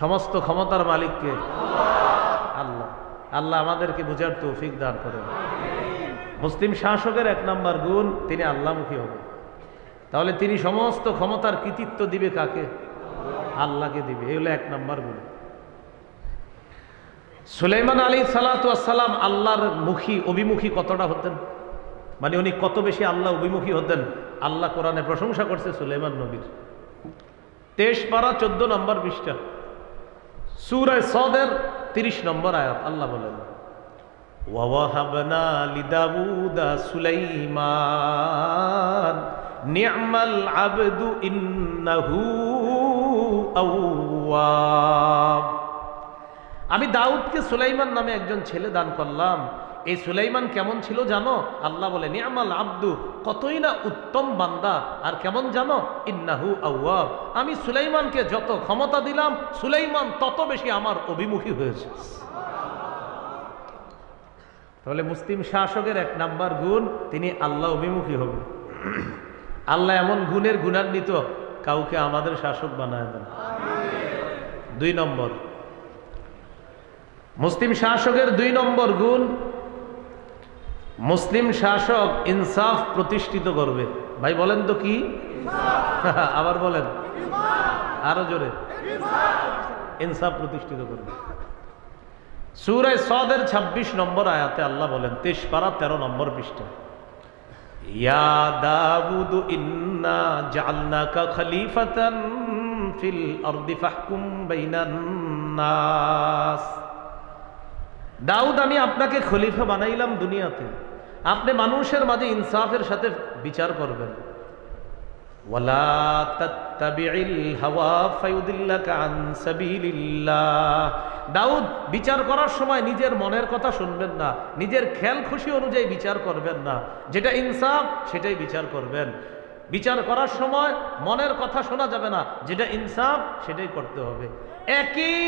সমস্ত ক্ষমতার মালিককে আল্লাহ। আল্লাহ আমাদেরকে বুঝার তৌফিক দান করেন। মুসলিম শাসকের 1 নম্বর গুণ, তিনি আল্লাহমুখী হবেন। তাহলে তিনি সমস্ত ক্ষমতার কৃতিত্ব দিবে কাকে? আল্লাহকে দিবে। এই হলো 1 নম্বর গুণ। সুলাইমান আলাইহিস সালাতু ওয়াস সালাম আল্লাহর অভিমুখী কতটা হতেন, মানে উনি কত বেশি আল্লাহ অভিমুখী হতেন, আল্লাহ কোরআনে প্রশংসা করছে সুলাইমান নবীর। 23 পারা 14 নম্বর পৃষ্ঠা, সূরা সদের 30 নম্বর আয়াত। আল্লাহ বলেন, ওয়াওয়াহাবনা লিদাউদা সুলাইমান নি'মাল আবদু ইন্নাহু আওয়াব। আমি দাউদকে সুলাইমান নামে একজন ছেলে দান করলাম। এই সুলাইমান কেমন ছিল জানো? আল্লাহ বলে, নি'মাল আব্দু, কতই না উত্তম বান্দা। আর কেমন জানো? ইন্নাহু আওয়াব, আমি সুলাইমানকে যত ক্ষমতা দিলাম, সুলাইমান তত বেশি আমার অভিমুখী হয়েছে। তাহলে মুসলিম শাসকের 1 নম্বর গুণ, তিনি আল্লাহ অভিমুখী হবে। আল্লাহ এমন গুণের গুণান্বিত, কাউকে আমাদের শাসক বানায় দেন। 2 নম্বর, মুসলিম শাসকের 2 নম্বর গুণ, মুসলিম শাসক ইনসাফ প্রতিষ্ঠিত করবে। ভাই বলেন তো কি? আবার বলেন, আরো জোরে। ইনসাফ প্রতিষ্ঠিত করবে। সূরা সদের 26 নম্বর আয়াতে আল্লাহ বলেন, 23 পারা 13 নম্বর পৃষ্ঠা, ইয়া দাউদ ইন্না জাআলনাকা খলিফাতান ফিল আরদি ফাহকুম বাইনান নাস। দাউদ, আমি আপনাকে খলিফা বানাইলাম দুনিয়াতে, আপনি মানুষের মাঝে ইনসাফের সাথে বিচার করবেন। ওয়ালা তাত্তাবিইল হাওয়া ফায়ুদিল্লাকা আন সাবিলিল্লাহ। দাউদ, বিচার করার সময় নিজের মনের কথা শুনবেন না, নিজের খেয়াল খুশি অনুযায়ী বিচার করবেন না। যেটা ইনসাফ সেটাই বিচার করবেন। বিচার করার সময় মনের কথা শোনা যাবে না, যেটা ইনসাফ সেটাই করতে হবে। একই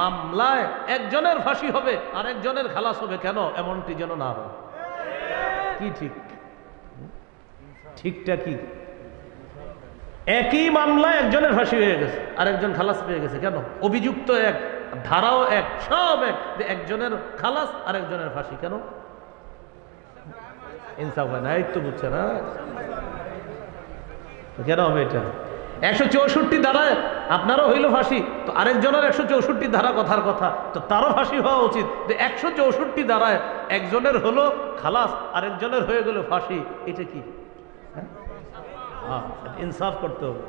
মামলায় একজনের ফাঁসি হবে আর একজনের খালাস হবে, কেন? এমনটি যেন না হয়। কি ঠিক? ঠিকটা কি? একই মামলায় একজনের ফাঁসি হয়ে গেছে আর একজন খালাস পেয়ে গেছে, কেন? অভিযুক্ত এক, ধারাও এক, সব এক, একজনের খালাস আর একজনের ফাঁসি, কেন? ইনসাফ হয় না। এই তো বুঝছে না কেন হবে এটা? 164 ধারায় আপনারও হইল ফাঁসি, তো আরেকজনের 164 ধারা কথার কথা, তো তারও ফাঁসি হওয়া উচিত। 164 ধারায় একজনের হলো খালাস আরেকজনের হয়ে গেল ফাঁসি, এটা কি? ইনসাফ করতে হবে।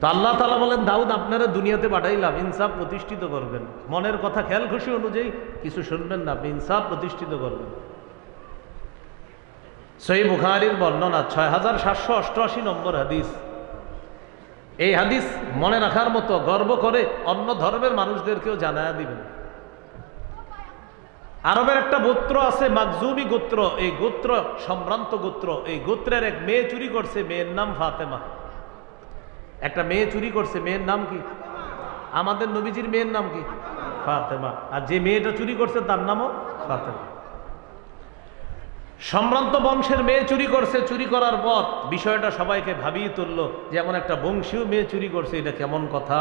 তো আল্লাহ তাআলা বলেন, দাউদ, আপনারা দুনিয়াতে পাঠাইলাম, ইনসাফ প্রতিষ্ঠিত করবেন। মনের কথা খেয়াল খুশি অনুযায়ী কিছু শুনবেন না, আপনি ইনসাফ প্রতিষ্ঠিত করবেন। সহিহ বুখারীর বর্ণনা 6788 নম্বর হাদিস। এই হাদিস মনে রাখার মতো, গর্ব করে অন্য ধর্মের মানুষদেরকেও জানায়া দিবেন। আরবের একটা গোত্র আছে মাকজুমি গোত্র, এই গোত্র সম্ভ্রান্ত গোত্র। এই গোত্রের এক মেয়ে চুরি করছে, মেয়ের নাম ফাতেমা। একটা মেয়ে চুরি করছে, মেয়ের নাম কি? আমাদের নবীজির মেয়ের নাম কি? ফাতেমা। আর যে মেয়েটা চুরি করছে তার নামও ফাতেমা। সম্ভ্রান্ত বংশের মেয়ে চুরি করছে। চুরি করার পর বিষয়টা সবাইকে ভাবিয়ে তুললো যে এমন একটা বংশীয় মেয়ে চুরি করছে, এটা কেমন কথা।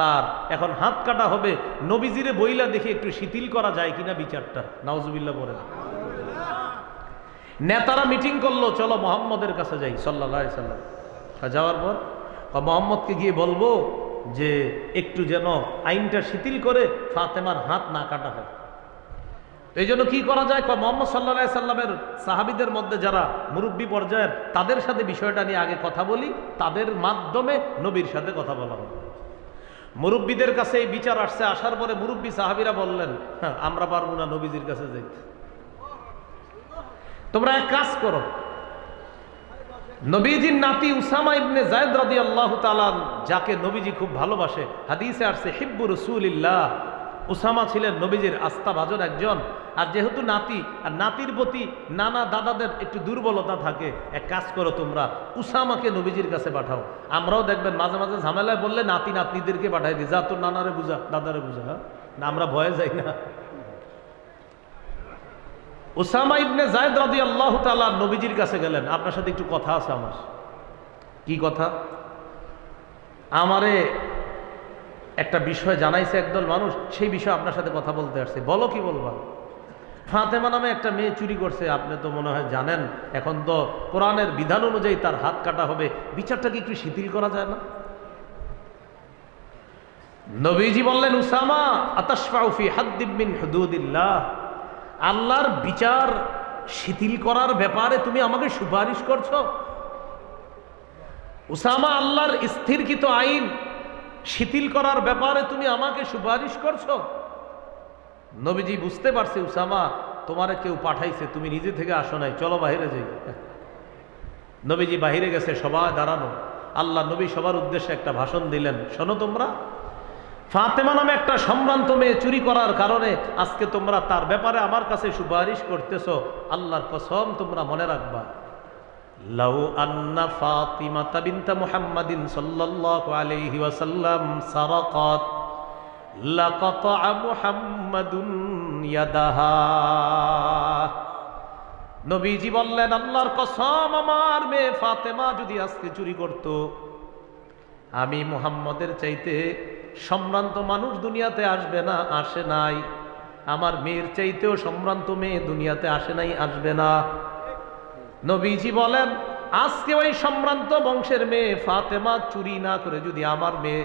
তার এখন হাত কাটা হবে। নবীজিরে বইলা দেখে একটু শিথিল করা যায় কিনা বিচারটা। নাউজুবিল্লাহ বলেন। নেতারা মিটিং করলো, চলো মোহাম্মদের কাছে যাই সাল্লাল্লাহু আলাইহি সাল্লাম। যাওয়ার পর মোহাম্মদকে গিয়ে বলবো যে একটু যেন আইনটা শিথিল করে ফাতেমার হাত না কাটা হয়। এই জন্য কি করা যায়? মুহাম্মদ সাল্লাল্লাহু আলাইহি সাল্লামের সাহাবীদের মধ্যে যারা মুরব্বী পর্যায়ের, তাদের সাথে বিষয়টা নিয়ে আগে কথা বলি, তাদের মাধ্যমে নবীর সাথে কথা বলা হবে। মুরব্বীদের কাছে এই বিচার আসছে। আসার পরে মুরব্বী সাহাবীরা বললেন, হ্যাঁ, আমরা পারবো না নবীজির কাছে যাইতে। তোমরা এক কাজ করো, নবীজির নাতি উসামা ইবনে যায়েদ রাদিয়াল্লাহু তাআলা, যাকে নবীজি খুব ভালোবাসে, হাদিসে আসছে হিব্বু রাসূলিল্লাহ, উসামা ছিলেন নবীজির আস্থাভাজন একজন। আর যেহেতু নাতি, আর নাতির প্রতি নানা দাদাদের একটু দুর্বলতা থাকে, এক কাজ করো তোমরা, উসামাকে নবীজির কাছে পাঠাও। আমরাও দেখবেন মাঝে মাঝে ঝামেলায় বললে নাতি নাতনিদেরকে পাঠাই দিই, যা তোর নানারে বুঝা, দাদারে বুঝা, না আমরা ভয়ে যাই না। উসামা ইবনে যায়েদ রাদিয়াল্লাহু তাআলা নবীজির কাছে গেলেন, আপনার সাথে একটু কথা আছে আমার। কি কথা? আমারে একটা বিষয় জানাইছে একদল মানুষ, সেই বিষয়ে আপনার সাথে কথা বলতে আসছে। বলো কি বলবা? ফাতেমা নামে একটা মেয়ে চুরি করছে, আপনি তো মনে হয় জানেন, এখন তো কোরআনের বিধান অনুযায়ী তার হাত কাটা হবে, বিচারটা কি একটু শিথিল করা যায় না? নবীজি বললেন, উসামা আতাশফাউ ফি হাদ্দিম মিন হুদুদিল্লাহ, আল্লাহর বিচার শিথিল করার ব্যাপারে তুমি আমাকে সুপারিশ করছো? উসামা, আল্লাহর স্থিরকৃত আইন শিথিল করার ব্যাপারে তুমি আমাকে সুপারিশ করছো? নবীজি বুঝতে পারছে, উসামা তোমারে কেউ পাঠাইছে, তুমি নিজে থেকে আসো নাই, চলো বাহিরে যাই। নবীজি বাহিরে গেছে, সবাই দাঁড়ানো। আল্লাহ নবী সবার উদ্দেশ্যে একটা ভাষণ দিলেন, শোনো তোমরা, ফাতেমা নামে একটা সম্ভ্রান্ত মেয়ে চুরি করার কারণে আজকে তোমরা তার ব্যাপারে আমার কাছে সুপারিশ করতেছো। আল্লাহর কসম, তোমরা মনে রাখবা, লাউ আন্না ফাতিমাতা বিনতা মুহাম্মাদিন সাল্লাল্লাহু আলাইহি ওয়াসাল্লাম সারাকাত লাকাতা মুহাম্মাদুন ইয়াদাহা। নবীজি বললেন, আল্লাহর কসম, আমার মেয়ে ফাতেমা যদি আজকে চুরি করত, আমি মুহাম্মদের চাইতে সম্ভ্রান্ত মানুষ দুনিয়াতে আসবে না, আসে নাই। আমার মেয়ের চাইতেও সম্ভ্রান্ত মেয়ে দুনিয়াতে আসে নাই, আসবে না। নবীজি বলেন, আজকে ওই সম্ভ্রান্ত বংশের মেয়ে ফাতেমা চুরি না করে যদি আমার মেয়ে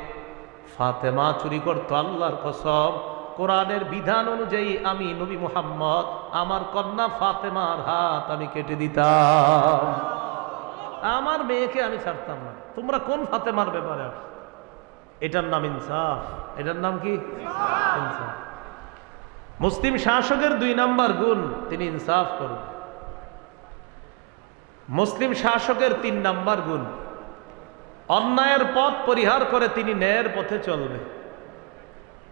ফাতেমা চুরি করতো, আল্লাহর কসম, কোরআনের বিধান অনুযায়ী আমি নবী মুহাম্মদ আমার কন্যা ফাতেমার হাত আমি কেটে দিতাম, আমার মেয়েকে আমি ছাড়তাম না। তোমরা কোন ফাতেমার ব্যাপারে আসো? এটার নাম ইনসাফ। এটার নাম কি? ইনসাফ। মুসলিম শাসকের 2 নাম্বার গুণ, তিনি ইনসাফ করবেন। মুসলিম শাসকের 3 নাম্বার গুণ, অন্যায়ের পথ পরিহার করে তিনি ন্যায়ের পথে চলবে।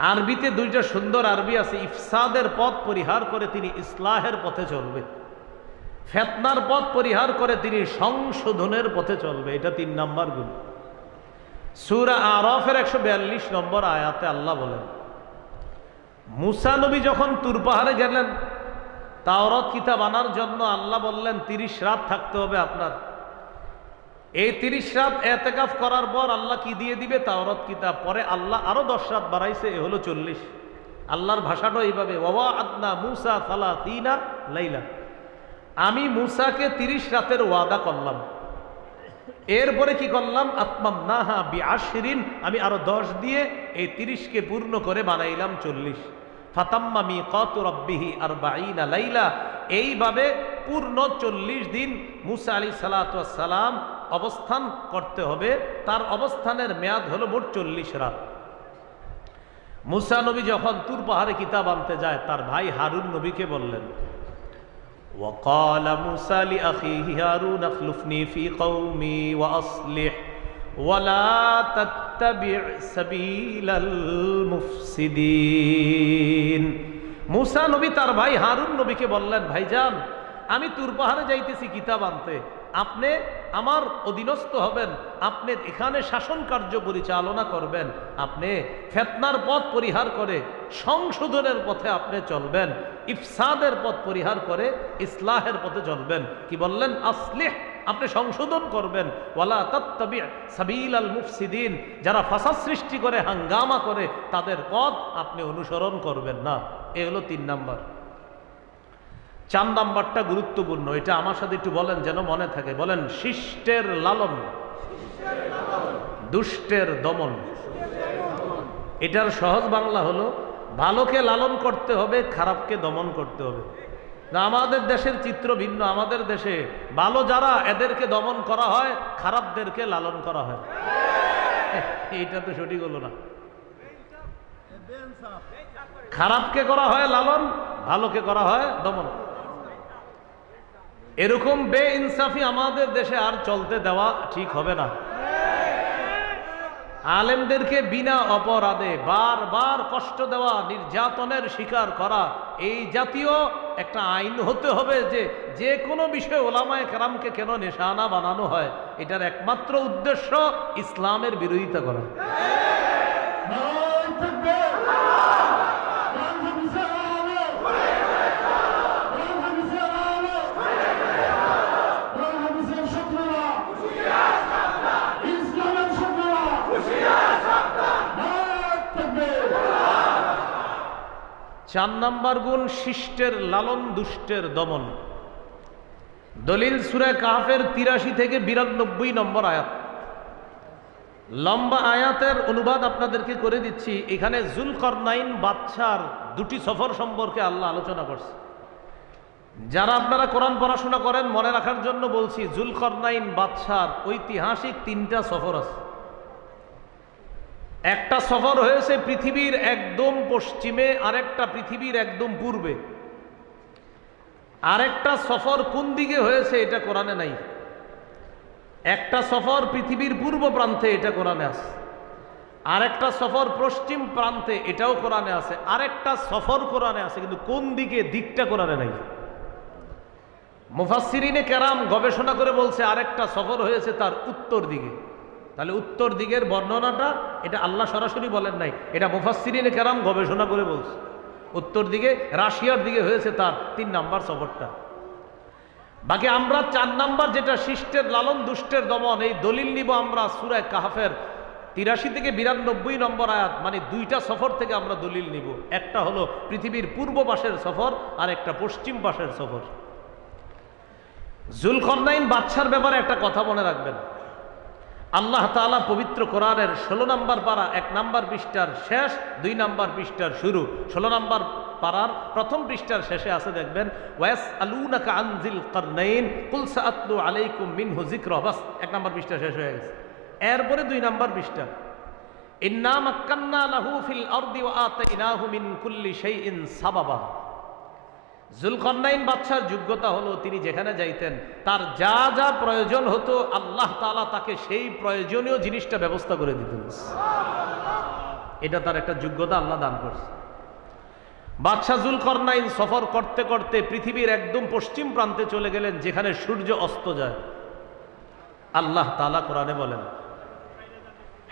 আরবিতে 2টা সুন্দর আরবি আছে, ইফসাদের পথ পরিহার করে তিনি ইসলাহের পথে চলবে, ফিতনার পথ পরিহার করে তিনি সংশোধনের পথে চলবে। এটা 3 নাম্বার গুণ। সূরা আরাফের 142 নম্বর আয়াতে আল্লাহ বলেন, মুসা নবী যখন তুর পাহাড়ে গেলেন তাওরাত কিতাব আনার জন্য, আল্লাহ বললেন 30 রাত থাকতে হবে আপনার। এই 30 রাত এতেকাফ করার পর আল্লাহ কি দিয়ে দিবে? তাওরাত কিতাব। পরে আল্লাহ আরো 10 রাত বাড়াইছে, এ হলো 40। আল্লাহর ভাষাটা এইভাবে, ওয়া'আদনা মুসা 30 লাইলা, আমি মুসাকে 30 রাতের ওয়াদা করলাম। এরপরে কি করলাম? আতমামনাহা বিআশরিন, আমি আরো 10 দিয়ে এই 30কে পূর্ণ করে বানাইলাম 40। ফাতাম্মা মিকাতু রাব্বিহি 40 লাইলা, এইভাবে পূর্ণ 40 দিন মুসা আলাইহিস সালাতু ওয়াস সালাম অবস্থান করতে হবে। তার অবস্থানের মেয়াদ হলো মোট 40 রাত। মুসা নবী যখন তুর পাহাড়ে কিতাব আনতে যায়, তার ভাই হারুন নবীকে বললেন, وقال موسى لأخيه هارون اخلفني في قومي وأصلح ولا تتبع سبيل المفسدين। মুসা নবী তার ভাই হারুন নবীকে বললেন, ভাইজান, আমি তুর পাহাড়ে যাইতেছি কিতাব আনতে, আপনি আমার অধীনস্থ হবেন, আপনি এখানে শাসন কার্য পরিচালনা করবেন, আপনি ফিতনার পথ পরিহার করে সংশোধনের পথে আপনি চলবেন, ইফসাদের পথ পরিহার করে ইসলাহের পথে চলবেন। কি বললেন? আসলিহ, আপনি সংশোধন করবেন। ওয়ালা তাত্তাবি সাবিলাল মুফসিদিন, যারা ফাসাদ সৃষ্টি করে, হাঙ্গামা করে, তাদের পথ আপনি অনুসরণ করবেন না। এ হলো 3 নাম্বার। 4 নাম্বারটা গুরুত্বপূর্ণ, এটা আমার সাথে একটু বলেন যেন মনে থাকে। বলেন, শিষ্টের লালন, দুষ্টের দমন। এটার সহজ বাংলা হলো, ভালোকে লালন করতে হবে, খারাপকে দমন করতে হবে। না, আমাদের দেশের চিত্র ভিন্ন। আমাদের দেশে ভালো যারা, এদেরকে দমন করা হয়, খারাপদেরকে লালন করা হয়। এইটা তো সঠিক হলো না। খারাপকে করা হয় লালন, ভালোকে করা হয় দমন। এরকম বেইনসাফি আমাদের দেশে আর চলতে দেওয়া ঠিক হবে না। আলেমদেরকে বিনা অপরাধে বারবার কষ্ট দেওয়া, নির্যাতনের শিকার করা, এই জাতীয় একটা আইন হতে হবে যে কোনো বিষয়ে ওলামায়ে কেরামকে কেন নিশানা বানানো হয়, এটার একমাত্র উদ্দেশ্য ইসলামের বিরোধিতা করা। 4 নাম্বার গুণ শিষ্টের লালন, দুষ্টের দমন। দলিল সূরা কাহফের 83 থেকে 92 নম্বর আয়াত। লম্বা আয়াতের অনুবাদ আপনাদেরকে করে দিচ্ছি। এখানে যুলকরনাইন বাদশার 2টি সফর সম্পর্কে আল্লাহ আলোচনা করছে। যারা আপনারা কোরআন পড়াশোনা করেন মনে রাখার জন্য বলছি, যুলকরনাইন বাদশার ঐতিহাসিক 3টা সফর আছে। একটা সফর হয়েছে পৃথিবীর একদম পশ্চিমে, আরেকটা পৃথিবীর একদম পূর্বে। আরেকটা সফর কোন দিকে হয়েছে এটা কোরআনে নাই। একটা সফর পৃথিবীর পূর্ব প্রান্তে, এটা কোরআনে আছে। আরেকটা সফর পশ্চিম প্রান্তে, এটাও কোরআনে আছে। আরেকটা সফর কোরআনে আছে, কিন্তু কোন দিকে, দিকটা কোরআনে নাই। মুফাসসিরিনে কেরাম গবেষণা করে বলছে আরেকটা সফর হয়েছে তার উত্তর দিকে। তাহলে উত্তর দিকের বর্ণনাটা এটা আল্লাহ সরাসরি বলেন নাই, এটা মুফাসসিরিনে কেরাম গবেষণা করে বলছে। উত্তর দিকে রাশিয়ার দিকে হয়েছে তার 3 নাম্বার সফরটা। বাকি আমরা 4 নাম্বার যেটা শিষ্টের লালন, দুষ্টের দমন, এই দলিল নিব আমরা সূরা কাহফের 83 থেকে 92 নম্বর আয়াত। মানে 2টা সফর থেকে আমরা দলিল নিব। একটা হলো পৃথিবীর পূর্ব পাশের সফর, আর একটা পশ্চিম পাশের সফর। যুলকরনাইন বাদশার ব্যাপারে একটা কথা মনে রাখবেন। আল্লাহ তাআলা পবিত্র কোরআনের 16 নম্বর পারা 1 নম্বর পৃষ্ঠার শেষ, 2 নম্বর পৃষ্ঠার শুরু, 16 নম্বর পারার প্রথম পৃষ্ঠার শেষে আছে দেখবেন, ওয়াসআলুনাকা আন যিল করনাইন কুল সাআতলু আলাইকুম মিনহু যিকরা। বাস 1 নম্বর পৃষ্ঠা শেষ হয়ে গেছে। এরপরে 2 নম্বর পৃষ্ঠা, ইন্না মাক্কান্না লাহু ফিল আরদি ওয়া আতাইনাহু মিন কুল্লি শাইইন সাবাবা। যুলকরনাইন বাদশার যোগ্যতা হলো তিনি যেখানে যাইতেন তার যা যা প্রয়োজন হতো আল্লাহ তাআলা তাকে সেই প্রয়োজনীয় জিনিসটা ব্যবস্থা করে দিতেন। এটা তার একটা যোগ্যতা আল্লাহ দান করছে। বাদশা যুলকরনাইন সফর করতে করতে পৃথিবীর একদম পশ্চিম প্রান্তে চলে গেলেন, যেখানে সূর্য অস্ত যায়। আল্লাহ তাআলা কোরআনে বলেন,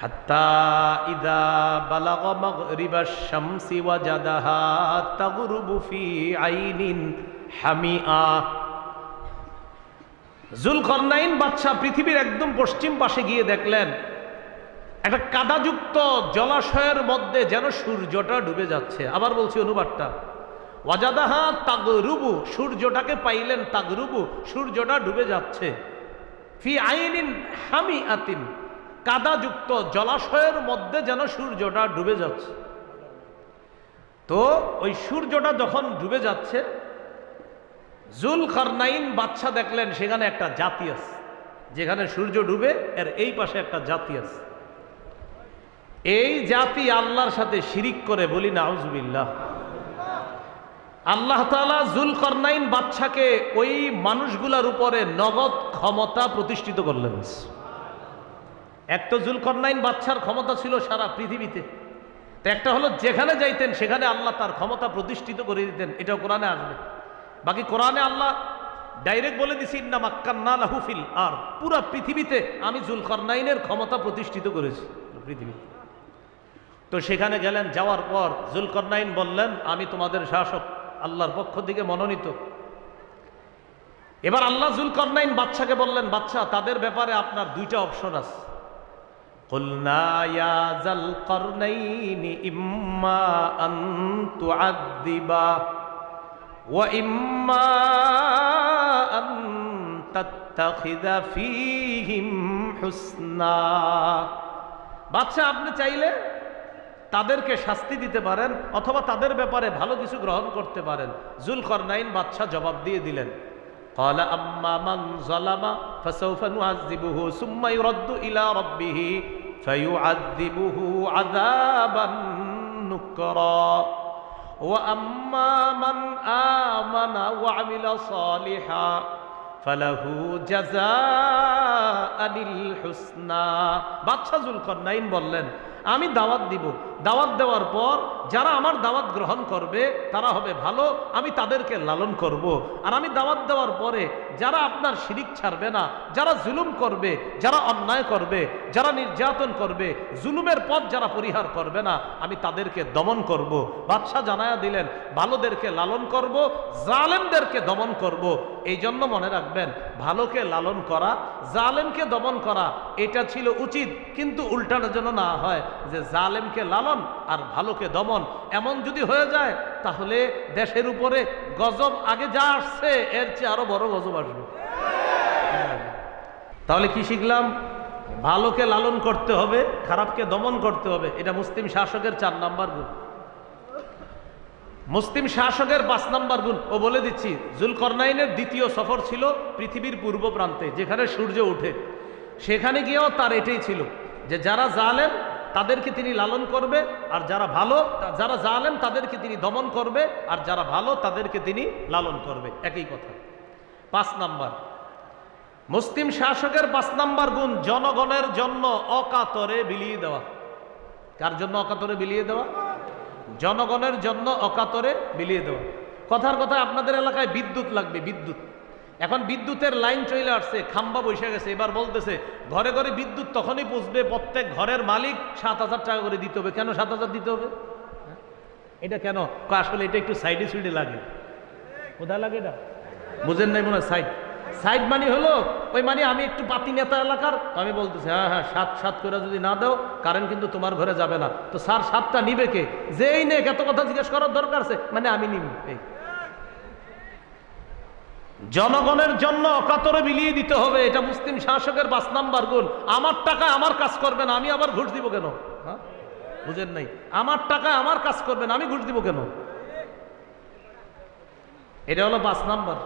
হাত্তা ইযা বালাগা মাগরিবাশ শামসি ওয়াজাদাহা তাগরুবু ফি আইনিন হামিআ। যুলকরনাইন বাদশা পৃথিবীর একদম পশ্চিম পাশে গিয়ে দেখলেন একটা কাদাযুক্ত জলাশয়ের মধ্যে যেন সূর্যটা ডুবে যাচ্ছে। আবার বলছি অনুবাদটা, ওয়াজাদাহা তাগরুবু, সূর্যটাকে পাইলেন, তাগরুবু, সূর্যটা ডুবে যাচ্ছে, ফি আইনিন হামিআতিন, কাদাযুক্ত জলাশয়ের মধ্যে যেন সূর্যটা ডুবে যাচ্ছে। তো ওই সূর্যটা যখন ডুবে যাচ্ছে, যুলকরনাইন বাদশা দেখলেন সেখানে একটা জাতি আছে, যেখানে সূর্য ডুবে এর এই পাশে একটা জাতি আছে। এই জাতি আল্লাহর সাথে শিরিক করে, বলি নাউজুবিল্লাহ। আল্লাহ তাআলা যুলকরনাইন বাদশাকে ওই মানুষগুলোর উপরে নগদ ক্ষমতা প্রতিষ্ঠিত করলেন। এক তো যুলকরনাইন বাদশার ক্ষমতা ছিল সারা পৃথিবীতে, তো একটা হলো যেখানে যাইতেন সেখানে আল্লাহ তার ক্ষমতা প্রতিষ্ঠিত করে দিতেন। এটাও কোরআনে আসবে। বাকি কোরআনে আল্লাহ ডাইরেক্ট বলে দিছি, ইন্না মাক্কান্না লাহু ফিল আরদ, পুরা পৃথিবীতে আমি যুলকরনাইনের ক্ষমতা প্রতিষ্ঠিত করেছি পৃথিবীতে। তো সেখানে গেলেন, যাওয়ার পর যুলকরনাইন বললেন, আমি তোমাদের শাসক, আল্লাহর পক্ষ থেকে মনোনীত। এবার আল্লাহ যুলকরনাইন বাদশাকে বললেন, বাদশা তাদের ব্যাপারে আপনার 2টা অপশন আছে। কুলনা ইয়া যুলকরনাইন ইম্মা আন তুআদ্দিবা ওয়া ইম্মা আন তাত্তাখিযা ফীহিম হুসনা। বাদশা আপনি চাইলে তাদেরকে শাস্তি দিতে পারেন, অথবা তাদের ব্যাপারে ভালো কিছু গ্রহণ করতে পারেন। যুলকরনাইন বাদশা জবাব দিয়ে দিলেন, ক্বালা আম্মা মান যালামা ফাসাউফা নুআযিবুহু সুম্মা ইউরাদ্দু ইলা রাব্বিহি ফায়ুআযিবুহু আযাবান নুকরা ওয়া আম্মা মান আমানা ওয়া আমিলা সালিহা ফালাহু জাযাআনিল হুসনা। বাদশা যুলকরনাইন বললেন, আমি দাওয়াত দিব, দাওয়াত দেওয়ার পর যারা আমার দাওয়াত গ্রহণ করবে তারা হবে ভালো, আমি তাদেরকে লালন করব। আর আমি দাওয়াত দেওয়ার পরে যারা আপনার শিরিক ছাড়বে না, যারা জুলুম করবে, যারা অন্যায় করবে, যারা নির্যাতন করবে, জুলুমের পথ যারা পরিহার করবে না, আমি তাদেরকে দমন করব। বাদশা জানায়া দিলেন, ভালোদেরকে লালন করব, জালেমদেরকে দমন করব। এই জন্য মনে রাখবেন, ভালোকে লালন করা, জালেমকে দমন করা, এটা ছিল উচিত। কিন্তু উল্টাটা যেন না হয় যে জালেমকে লালন লালন আর ভালোকে দমন এমন যদি হয়ে যায়, তাহলে দেশের উপরে গজব আগে যা আসছে এর চেয়ে আরো বড় গজব আসবে। তাহলে কি শিখলাম? ভালোকে লালন করতে হবে, খারাপকে দমন করতে হবে। এটা মুসলিম শাসকের 4 নাম্বার গুণ। মুসলিম শাসকের 5 নাম্বার গুণ ও বলে দিচ্ছি। জুলকরনাইনের দ্বিতীয় সফর ছিল পৃথিবীর পূর্ব প্রান্তে, যেখানে সূর্য ওঠে। সেখানে গিয়েও তার এটাই ছিল যে যারা জালেম তাদেরকে তিনি লালন করবে, আর যারা ভালো, যারা জালেম তাদেরকে তিনি দমন করবে, আর যারা ভালো তাদেরকে তিনি লালন করবে। একই কথা। 5 নাম্বার মুসলিম শাসকের 5 নাম্বার গুণ, জনগণের জন্য অকাতরে বিলিয়ে দেওয়া। কার জন্য অকাতরে বিলিয়ে দেওয়া? জনগণের জন্য অকাতরে বিলিয়ে দেওয়া। কথার কথা, আপনাদের এলাকায় বিদ্যুৎ লাগবে, বিদ্যুৎ। এখন বিদ্যুতের লাইন চলে আসছে, খাম্বা বসে গেছে। এবার বলতেছে ঘরে ঘরে বিদ্যুৎ তখনই পৌঁছবে প্রত্যেক ঘরের মালিক 7,000 টাকা করে দিতে হবে। কেন 7,000 দিতে হবে? এটা কেন? আসলে এটা একটু সাইডে সুইডে লাগে। কোথায় লাগে এটা বুঝেন নাই মনে হয়। সাইড সাইড মানে হলো ওই মানে আমি একটু পাতি নেতা এলাকার, আমি বলতেছি হ্যাঁ হ্যাঁ 7 করে যদি না দাও কারেন্ট কিন্তু তোমার ঘরে যাবে না। তো স্যার 7টা নিবে কে? যেই নে, এত কথা জিজ্ঞেস করার দরকার আছে? মানে আমি নিব। এই জনগণের জন্য অকাতরে বিলিয়ে দিতে হবে, এটা মুসলিম শাসকের 5 নাম্বার গুণ। আমার টাকা আমার কাজ করবে না, আমি আবার ঘুষ দিব কেন? হ্যাঁ বুঝেন নাই? আমার টাকা আমার কাজ করবে না, আমি ঘুষ দিব কেন? এটা হলো 5 নাম্বার।